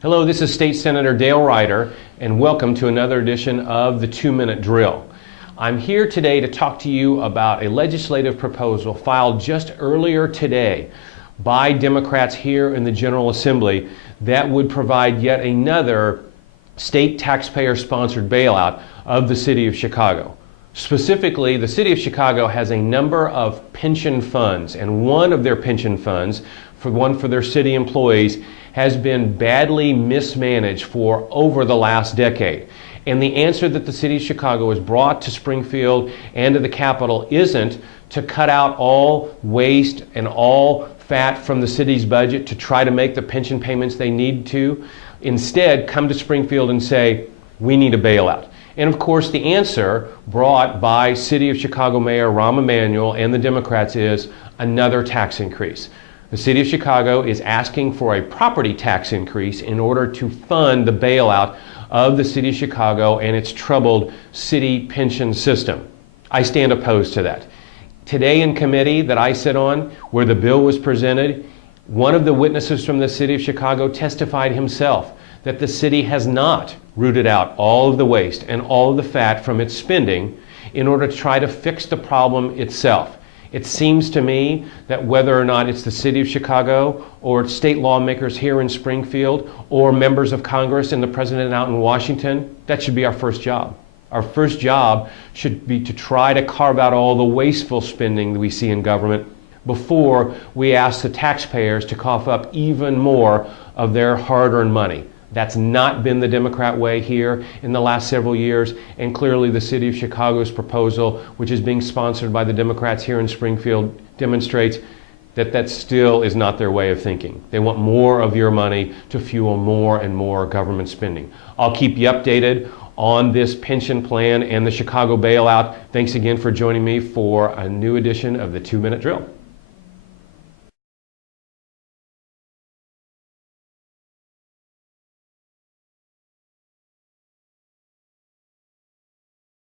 Hello, this is State Senator Dale Ryder, and welcome to another edition of the 2-Minute Drill. I'm here today to talk to you about a legislative proposal filed just earlier today by Democrats here in the General Assembly that would provide yet another state taxpayer-sponsored bailout of the City of Chicago. Specifically, the City of Chicago has a number of pension funds, and one of their pension funds, one for their city employees, has been badly mismanaged for over the last decade. And the answer that the City of Chicago has brought to Springfield and to the Capitol isn't to cut out all waste and all fat from the city's budget to try to make the pension payments they need to. Instead, come to Springfield and say, we need a bailout. And of course, the answer brought by City of Chicago Mayor Rahm Emanuel and the Democrats is another tax increase. The City of Chicago is asking for a property tax increase in order to fund the bailout of the City of Chicago and its troubled city pension system. I stand opposed to that. Today in committee that I sit on, where the bill was presented, one of the witnesses from the City of Chicago testified himself that the city has not rooted out all of the waste and all of the fat from its spending in order to try to fix the problem itself. It seems to me that whether or not it's the City of Chicago or it's state lawmakers here in Springfield or members of Congress and the President out in Washington, that should be our first job. Our first job should be to try to carve out all the wasteful spending that we see in government before we ask the taxpayers to cough up even more of their hard-earned money. That's not been the Democrat way here in the last several years, and clearly the City of Chicago's proposal, which is being sponsored by the Democrats here in Springfield, demonstrates that that still is not their way of thinking. They want more of your money to fuel more and more government spending. I'll keep you updated on this pension plan and the Chicago bailout. Thanks again for joining me for a new edition of the 2-Minute Drill.